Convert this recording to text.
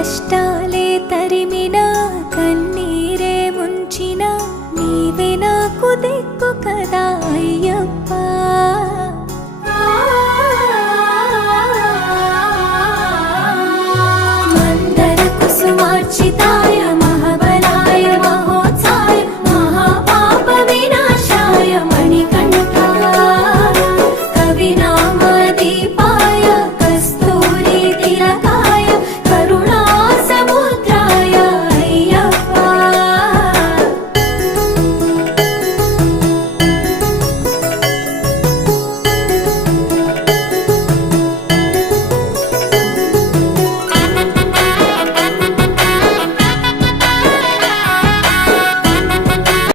కష్టాలే తరిమినా కన్నీరే ముంచినా నీవే నాకు దిక్కు కదా అయ్యప్ప. మందర కుసుమార్చితాయ